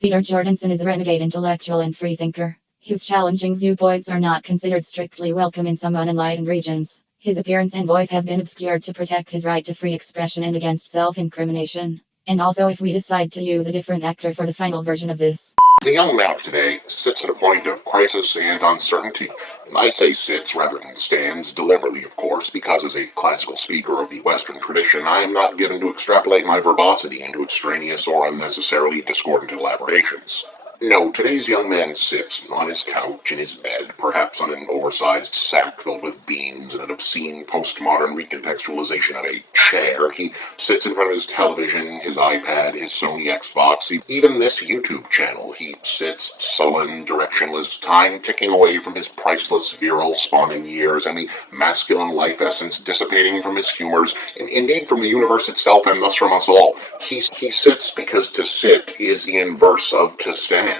Peter Jordanssen is a renegade intellectual and freethinker. His challenging viewpoints are not considered strictly welcome in some unenlightened regions. His appearance and voice have been obscured to protect his right to free expression and against self-incrimination. And also if we decide to use a different actor for the final version of this. The young man of today sits at a point of crisis and uncertainty. I say sits rather than stands, deliberately of course, because as a classical speaker of the Western tradition, I am not given to extrapolate my verbosity into extraneous or unnecessarily discordant elaborations. No, today's young man sits on his couch in his bed, perhaps on an oversized sack filled with beans and an obscene postmodern recontextualization of a chair. He sits in front of his television, his iPad, his Sony Xbox, even this YouTube channel. He sits sullen, directionless, time ticking away from his priceless virile spawning years and the masculine life essence dissipating from his humors, and indeed from the universe itself and thus from us all. He sits because to sit is the inverse of to stand.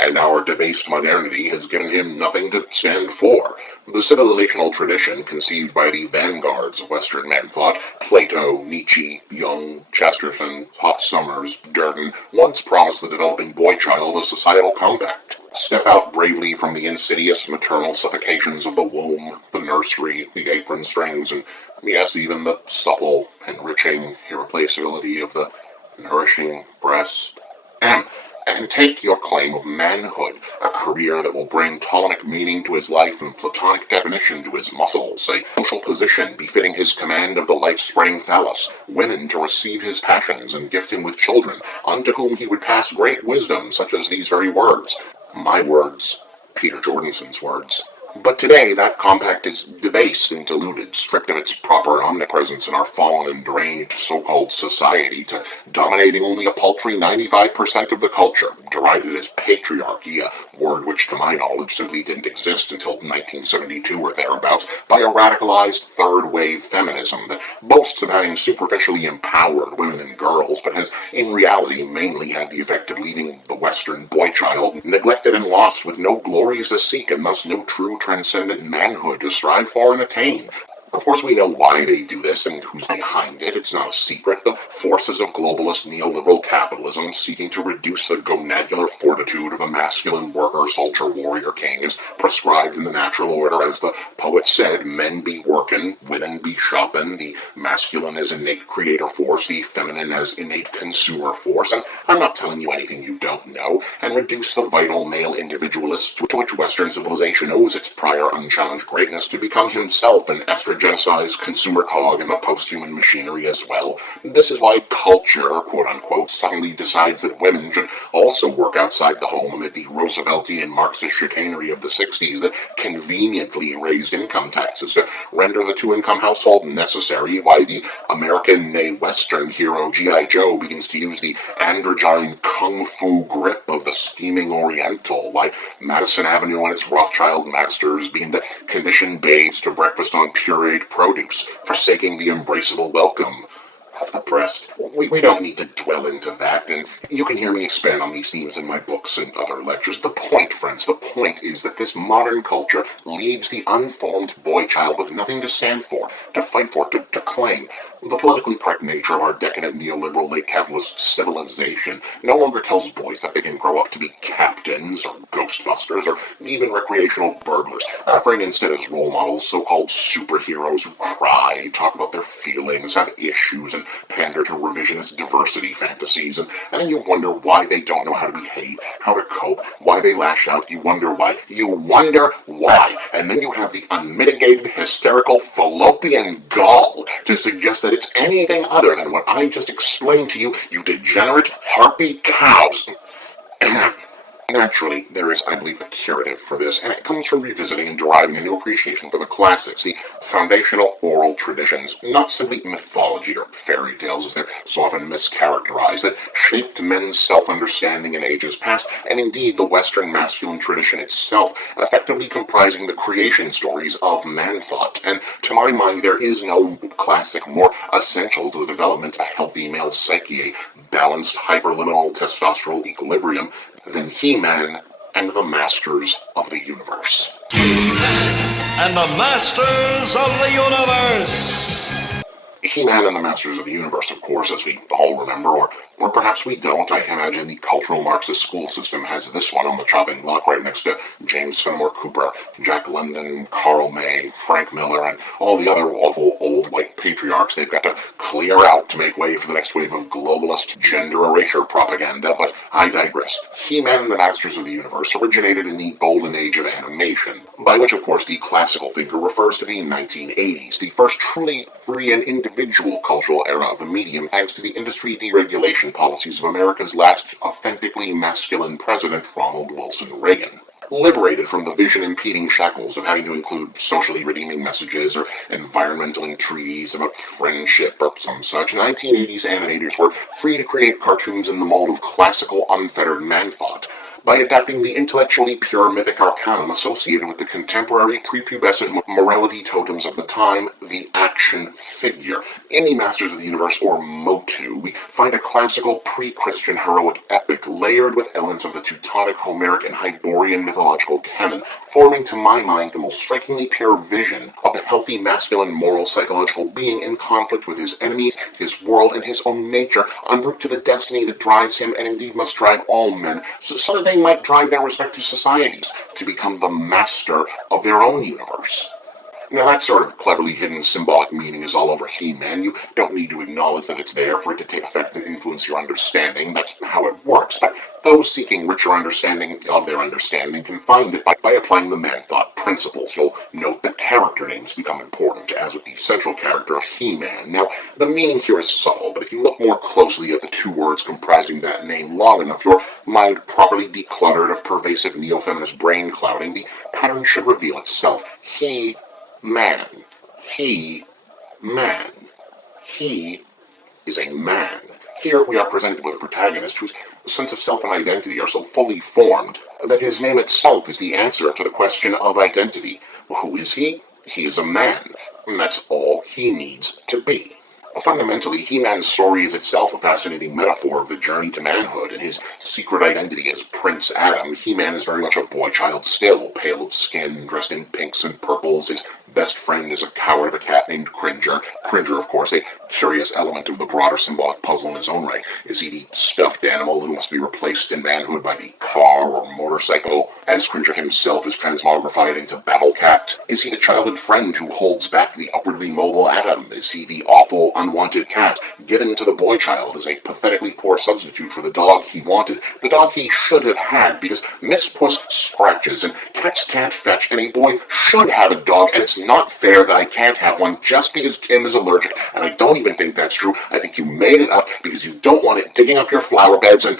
And our debased modernity has given him nothing to stand for. The civilizational tradition, conceived by the vanguards of Western man thought, Plato, Nietzsche, Jung, Chesterton, Hot Summers, Durden, once promised the developing boy-child a societal compact. Step out bravely from the insidious maternal suffocations of the womb, the nursery, the apron strings, and yes, even the supple, enriching irreplaceability of the nourishing breast. And take your claim of manhood, a career that will bring Ptolemaic meaning to his life and Platonic definition to his muscles, a social position befitting his command of the life-spraying phallus, women to receive his passions and gift him with children, unto whom he would pass great wisdom, such as these very words. My words, Peter Jordanssen's words. But today, that compact is debased and diluted, stripped of its proper omnipresence in our fallen and deranged so-called society, to dominating only a paltry 95% of the culture, derided as patriarchy, a word which, to my knowledge, simply didn't exist until 1972 or thereabouts, by a radicalized third-wave feminism that boasts of having superficially empowered women and girls, but has, in reality, mainly had the effect of leaving the Western boy-child neglected and lost with no glories to seek and thus no true transcendent manhood to strive for and attain. Of course, we know why they do this and who's behind it. It's not a secret. The forces of globalist neoliberal capitalism seeking to reduce the gonadular fortitude of a masculine worker, soldier, warrior, king is prescribed in the natural order. As the poet said, men be workin', women be shopping, the masculine as innate creator force, the feminine as innate consumer force. And I'm not telling you anything you don't know, and reduce the vital male individualist to which Western civilization owes its prior unchallenged greatness to become himself an estrogenized consumer cog in the post-human machinery as well. This is why culture, quote-unquote, suddenly decides that women should also work outside the home amid the Rooseveltian Marxist chicanery of the 60s that conveniently raised income taxes to render the two-income household necessary, why the American, nay Western hero G.I. Joe begins to use the androgyne kung fu grip of the scheming Oriental, why Madison Avenue and its Rothschild masters begin to condition babes to breakfast on pureed produce, forsaking the embraceable welcome of the breast. We don't need to dwell into that, and you can hear me expand on these themes in my books and other lectures. The point, friends, the point is that this modern culture leaves the unformed boy-child with nothing to stand for, to fight for, to claim. The politically correct nature of our decadent neoliberal late capitalist civilization no longer tells boys that they can grow up to be captains or ghostbusters or even recreational burglars, offering instead as role models so-called superheroes who cry, talk about their feelings, have issues, and pander to revisionist diversity fantasies, and then you wonder why they don't know how to behave, how to cope, why they lash out. You wonder why, and then you have the unmitigated hysterical fallopian gall to suggest that it's anything other than what I just explained to you, you degenerate harpy cows. Naturally, there is, I believe, a curative for this, and it comes from revisiting and deriving a new appreciation for the classics, the foundational oral traditions, not simply mythology or fairy tales as they're so often mischaracterized, that shaped men's self-understanding in ages past, and indeed the Western masculine tradition itself, effectively comprising the creation stories of man-thought. And to my mind, there is no classic more essential to the development of a healthy male psyche, a balanced hyperliminal testosterone equilibrium, than He-Man and the Masters of the Universe. He-Man and the Masters of the Universe! He-Man and the Masters of the Universe, of course, as we all remember, or perhaps we don't. I imagine the cultural Marxist school system has this one on the chopping block right next to James Fenimore Cooper, Jack London, Karl May, Frank Miller, and all the other awful old white patriarchs they've got to clear out to make way for the next wave of globalist gender erasure propaganda, but I digress. He-Man and the Masters of the Universe originated in the golden age of animation, by which, of course, the classical thinker refers to the 1980s, the first truly free and individual cultural era of the medium, thanks to the industry deregulation policies of America's last authentically masculine president, Ronald Wilson Reagan. Liberated from the vision-impeding shackles of having to include socially redeeming messages or environmental entreaties about friendship or some such, 1980s animators were free to create cartoons in the mold of classical, unfettered man-thought, by adapting the intellectually pure mythic arcanum associated with the contemporary prepubescent morality totems of the time, the action figure. In the Masters of the Universe, or MOTU, we find a classical pre-Christian heroic epic layered with elements of the Teutonic, Homeric, and Hyborian mythological canon, forming to my mind the most strikingly pure vision of the healthy masculine moral psychological being in conflict with his enemies, his world, and his own nature, en route to the destiny that drives him and indeed must drive all men, so that they might drive their respective societies to become the master of their own universe. Now that sort of cleverly hidden symbolic meaning is all over He-Man. You don't need to acknowledge that it's there for it to take effect and influence your understanding. That's how it works. But those seeking richer understanding of their understanding can find it by applying the man-thought principles. You'll note that character names become important, as with the central character of He-Man. Now, the meaning here is subtle, but if you look more closely at the two words comprising that name long enough, your mind properly decluttered of pervasive neo-feminist brain clouding, the pattern should reveal itself. Man. Man. He is a man. Here we are presented with a protagonist whose sense of self and identity are so fully formed that his name itself is the answer to the question of identity. Who is he? He is a man, and that's all he needs to be. Fundamentally, He-Man's story is itself a fascinating metaphor of the journey to manhood. In his secret identity as Prince Adam, He-Man is very much a boy-child still, pale of skin, dressed in pinks and purples. His best friend is a coward of a cat named Cringer. Cringer, of course, a curious element of the broader symbolic puzzle in his own right. Is he the stuffed animal who must be replaced in manhood by the car or motorcycle, as Cringer himself is transmogrified into Battle Cat? Is he the childhood friend who holds back the upwardly mobile Adam? Is he the awful, unwanted cat given to the boy child as a pathetically poor substitute for the dog he wanted, the dog he should have had, because Miss Puss scratches and cats can't fetch, and a boy should have a dog, and it's not fair that I can't have one just because Kim is allergic, and I don't even think that's true. I think you made it up because you don't want it digging up your flower beds and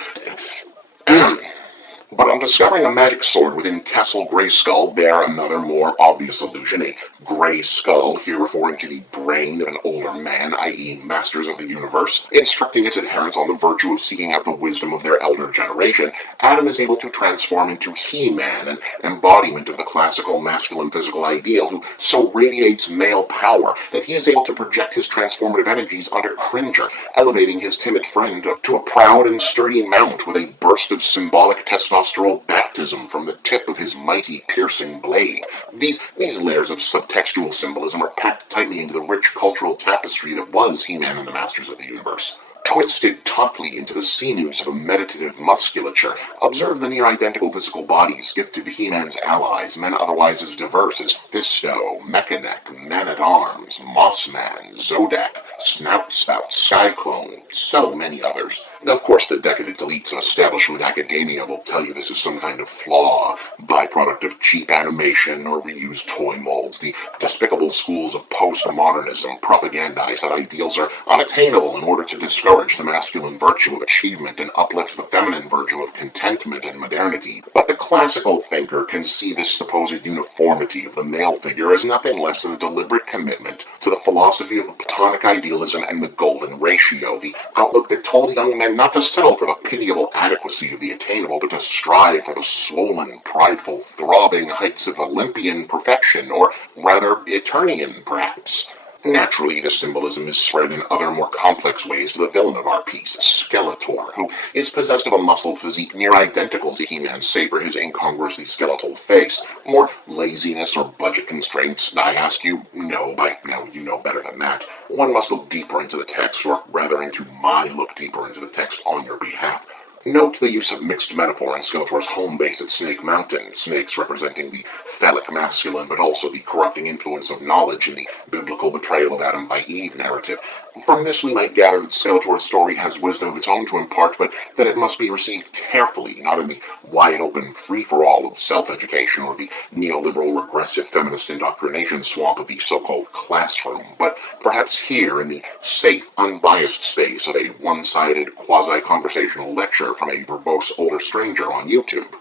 But on discovering a magic sword within Castle Grayskull, there another more obvious allusion, a gray skull, here referring to the brain of an older man, i.e. Masters of the Universe, instructing its adherents on the virtue of seeking out the wisdom of their elder generation. Adam is able to transform into He-Man, an embodiment of the classical masculine physical ideal, who so radiates male power that he is able to project his transformative energies onto Cringer, elevating his timid friend to a proud and sturdy mount with a burst of symbolic testosterone baptism from the tip of his mighty piercing blade. These layers of subtextual symbolism are packed tightly into the rich cultural tapestry that was He-Man and the Masters of the Universe. Twisted tautly into the sinews of a meditative musculature, observe the near-identical physical bodies gifted to He-Man's allies, men otherwise as diverse as Fisto, Mechaneck, Man-at-Arms, Mossman, Zodak, Snout-Spout, Cyclone, so many others. Of course, the decadent elites of establishment academia will tell you this is some kind of flaw, byproduct of cheap animation or reused toy molds. The despicable schools of postmodernism propagandize that ideals are unattainable in order to discourage the masculine virtue of achievement and uplift the feminine virtue of contentment and modernity. But the classical thinker can see this supposed uniformity of the male figure as nothing less than a deliberate commitment to the philosophy of Platonic idealism and the golden ratio, the outlook that told young men not to settle for the pitiable adequacy of the attainable, but to strive for the swollen, prideful, throbbing heights of Olympian perfection, or rather Eternian, perhaps. Naturally, this symbolism is spread in other more complex ways to the villain of our piece, Skeletor, who is possessed of a muscled physique near identical to He-Man's save for his incongruously skeletal face. More laziness or budget constraints, I ask you? No, by now you know better than that. One must look deeper into the text, or rather into my look deeper into the text on your behalf. Note the use of mixed metaphor in Skeletor's home base at Snake Mountain, snakes representing the phallic masculine, but also the corrupting influence of knowledge in the biblical betrayal of Adam by Eve narrative. From this we might gather that Skeletor's story has wisdom of its own to impart, but that it must be received carefully, not in the wide-open free-for-all of self-education or the neoliberal regressive feminist indoctrination swamp of the so-called classroom, but perhaps here in the safe, unbiased space of a one-sided, quasi-conversational lecture from a verbose older stranger on YouTube.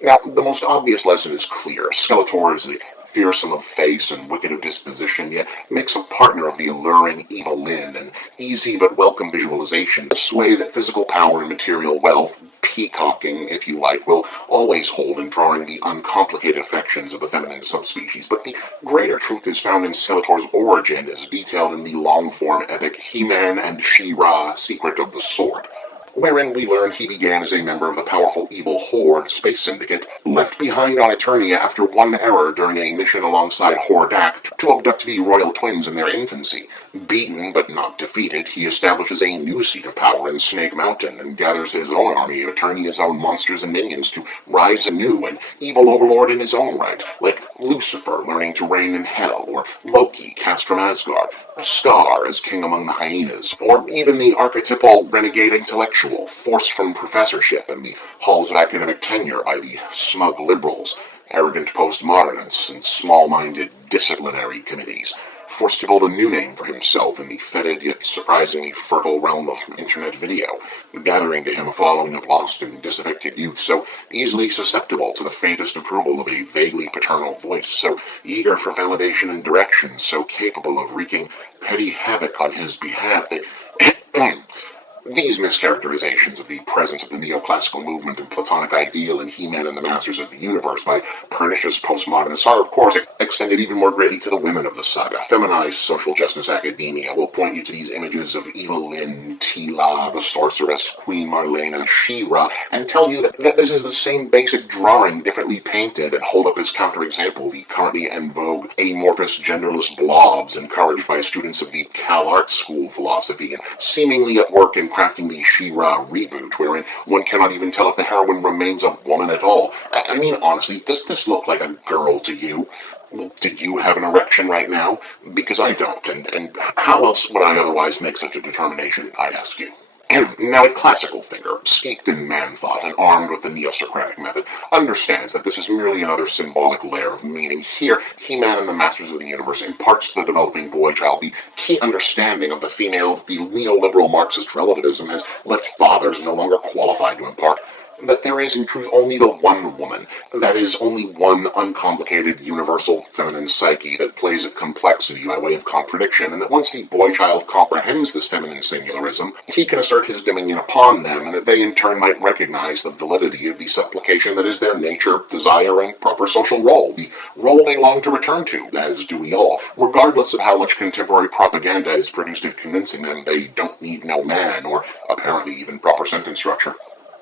Now, the most obvious lesson is clear. Skeletor is the fearsome of face and wicked of disposition, yet makes a partner of the alluring Evelyn, an easy but welcome visualization, a sway that physical power and material wealth, peacocking, if you like, will always hold in drawing the uncomplicated affections of the feminine subspecies. But the greater truth is found in Skeletor's origin, as detailed in the long-form epic He-Man and She-Ra, Secret of the Sword, wherein we learn he began as a member of the powerful evil Horde Space Syndicate, left behind on Eternia after one error during a mission alongside Hordak to abduct the royal twins in their infancy. Beaten but not defeated, he establishes a new seat of power in Snake Mountain and gathers his own army of Eternia's own monsters and minions to rise anew, an evil overlord in his own right, like Lucifer learning to reign in Hell, or Loki cast from Asgard, Scar as king among the hyenas, or even the archetypal renegade intellectual forced from professorship in the halls of academic tenure by the smug liberals, arrogant postmodernists, and small-minded disciplinary committees, forced to build a new name for himself in the fetid yet surprisingly fertile realm of internet video, gathering to him a following of lost and disaffected youth so easily susceptible to the faintest approval of a vaguely paternal voice, so eager for validation and direction, so capable of wreaking petty havoc on his behalf that these mischaracterizations of the presence of the neoclassical movement and Platonic ideal in He-Man and the Masters of the Universe by pernicious postmodernists are, of course, extended even more greatly to the women of the saga. Feminized social justice academia will point you to these images of Evelyn, Tila, the Sorceress, Queen Marlena, She-Ra, and tell you that this is the same basic drawing differently painted, and hold up as counterexample the currently en vogue amorphous genderless blobs encouraged by students of the Cal Art School philosophy and seemingly at work in crafting the She-Ra reboot, wherein one cannot even tell if the heroine remains a woman at all. I mean, honestly, does this look like a girl to you? Well, do you have an erection right now? Because I don't, and how else would I otherwise make such a determination, I ask you? Now, a classical thinker, steeped in man-thought and armed with the neo-Socratic method, understands that this is merely another symbolic layer of meaning. Here, He-Man and the Masters of the Universe imparts to the developing boy child the key understanding of the female that the neoliberal Marxist relativism has left fathers no longer qualified to impart. That there is in truth only the one woman, that is, only one uncomplicated universal feminine psyche that plays at complexity by way of contradiction, and that once the boy-child comprehends this feminine singularism, he can assert his dominion upon them, and that they in turn might recognize the validity of the supplication that is their nature, desire, and proper social role, the role they long to return to, as do we all, regardless of how much contemporary propaganda is produced in convincing them they don't need no man, or apparently even proper sentence structure.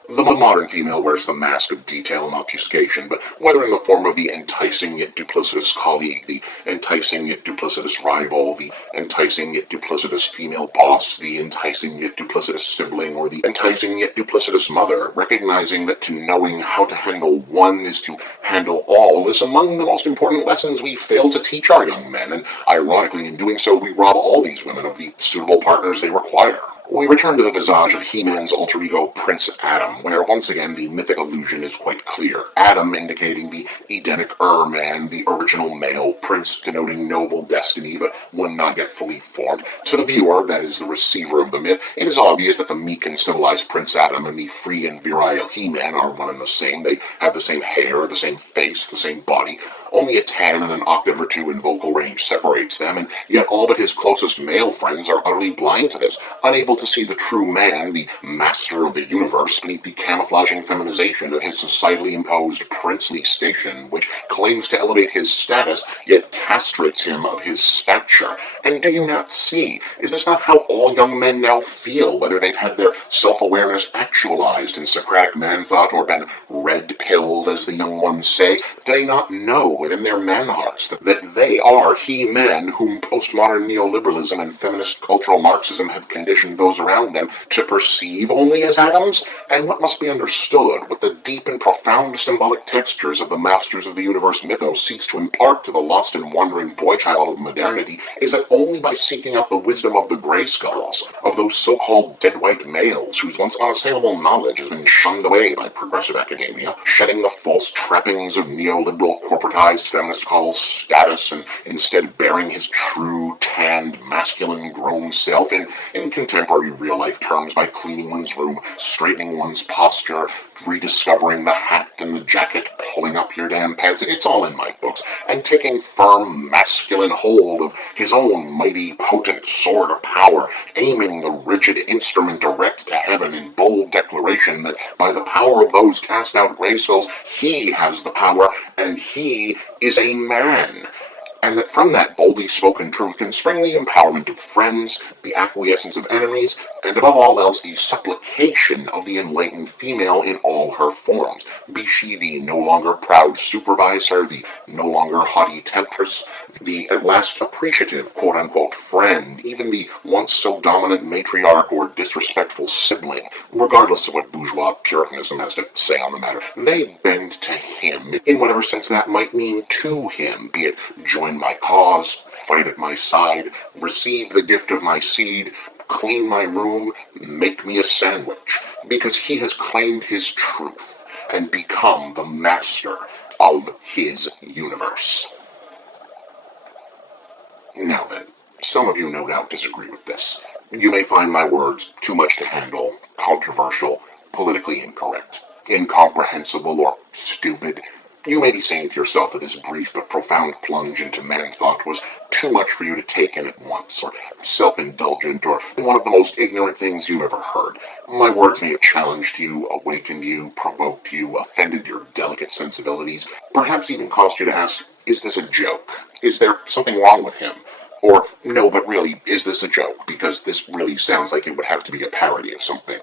The modern female wears the mask of detail and obfuscation, but whether in the form of the enticing yet duplicitous colleague, the enticing yet duplicitous rival, the enticing yet duplicitous female boss, the enticing yet duplicitous sibling, or the enticing yet duplicitous mother, recognizing that to knowing how to handle one is to handle all is among the most important lessons we fail to teach our young men, and ironically in doing so we rob all these women of the suitable partners they require. We return to the visage of He-Man's alter ego Prince Adam, where once again the mythic illusion is quite clear. Adam indicating the Edenic man, the original male, Prince denoting noble destiny, but one not yet fully formed. To the viewer, that is the receiver of the myth, it is obvious that the meek and civilized Prince Adam and the free and virile He-Man are one and the same. They have the same hair, the same face, the same body. Only a 10 and an octave or two in vocal range separates them, and yet all but his closest male friends are utterly blind to this, unable to see the true man, the master of the universe, beneath the camouflaging feminization of his societally imposed princely station, which claims to elevate his status, yet castrates him of his stature. And do you not see? Is this not how all young men now feel, whether they've had their self-awareness actualized in Socratic man-thought or been red-pilled, as the young ones say? Do they not know within their man-hearts that they are he-men whom postmodern neoliberalism and feminist cultural Marxism have conditioned those around them to perceive only as atoms? And what must be understood, what the deep and profound symbolic textures of the Masters of the Universe mythos seeks to impart to the lost and wandering boy-child of modernity, is that only by seeking out the wisdom of the Grayskulls, of those so-called dead white males whose once unassailable knowledge has been shunned away by progressive academia, shedding the false trappings of neoliberal corporatized feminist calls status, and instead bearing his true, tanned, masculine, grown self in contemporary real-life terms by cleaning one's room, straightening one's posture, rediscovering the hat and the jacket, pulling up your damn pants. It's all in my books, and taking firm masculine hold of his own mighty potent sword of power, aiming the rigid instrument direct to heaven in bold declaration that by the power of those cast out Grayskulls, he has the power, and he is a man. And that from that boldly spoken truth can spring the empowerment of friends, the acquiescence of enemies, and above all else the supplication of the enlightened female in all her forms, be she the no longer proud supervisor, the no longer haughty temptress, the at last appreciative quote-unquote friend, even the once so dominant matriarch or disrespectful sibling. Regardless of what bourgeois puritanism has to say on the matter, they bend to him, in whatever sense that might mean to him, be it join my cause, fight at my side, receive the gift of my seed, clean my room, make me a sandwich, because he has claimed his truth and become the master of his universe. Now then, some of you no doubt disagree with this. You may find my words too much to handle, controversial, politically incorrect, incomprehensible, or stupid. You may be saying to yourself that this brief but profound plunge into man-thought was too much for you to take in at once, or self-indulgent, or one of the most ignorant things you've ever heard. My words may have challenged you, awakened you, provoked you, offended your delicate sensibilities, perhaps even caused you to ask, is this a joke? Is there something wrong with him? Or, no, but really, is this a joke? Because this really sounds like it would have to be a parody of something.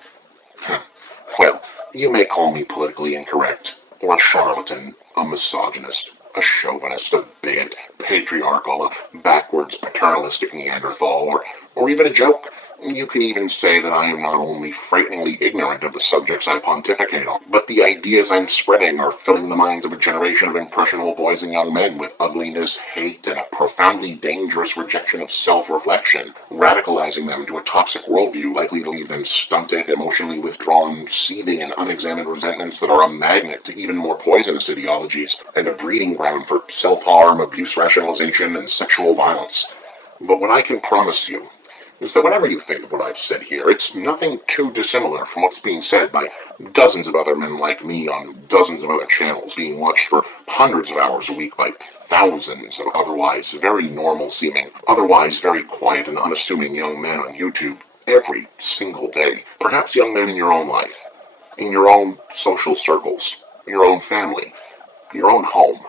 Well, you may call me politically incorrect, or a charlatan, a misogynist, a chauvinist, a bigot, patriarchal, a backwards paternalistic Neanderthal, or even a joke. You can even say that I am not only frighteningly ignorant of the subjects I pontificate on, but the ideas I'm spreading are filling the minds of a generation of impressionable boys and young men with ugliness, hate, and a profoundly dangerous rejection of self-reflection, radicalizing them into a toxic worldview likely to leave them stunted, emotionally withdrawn, seething in unexamined resentments that are a magnet to even more poisonous ideologies, and a breeding ground for self-harm, abuse rationalization, and sexual violence. But what I can promise you is that whatever you think of what I've said here, it's nothing too dissimilar from what's being said by dozens of other men like me on dozens of other channels, being watched for hundreds of hours a week by thousands of otherwise very normal-seeming, otherwise very quiet and unassuming young men on YouTube every single day. Perhaps young men in your own life, in your own social circles, your own family, your own home.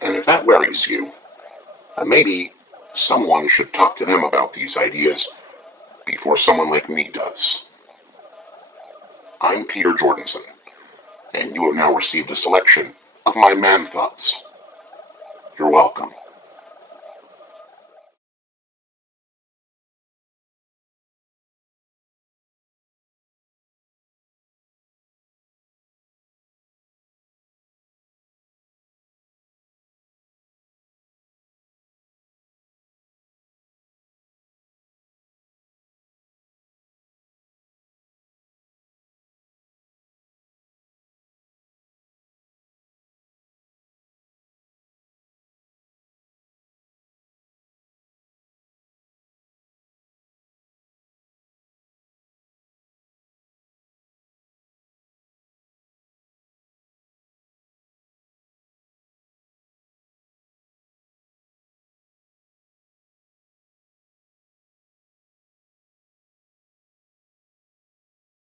And if that worries you, maybe someone should talk to them about these ideas before someone like me does. I'm Peter Jordanssen, and you have now received a selection of my man thoughts. You're welcome.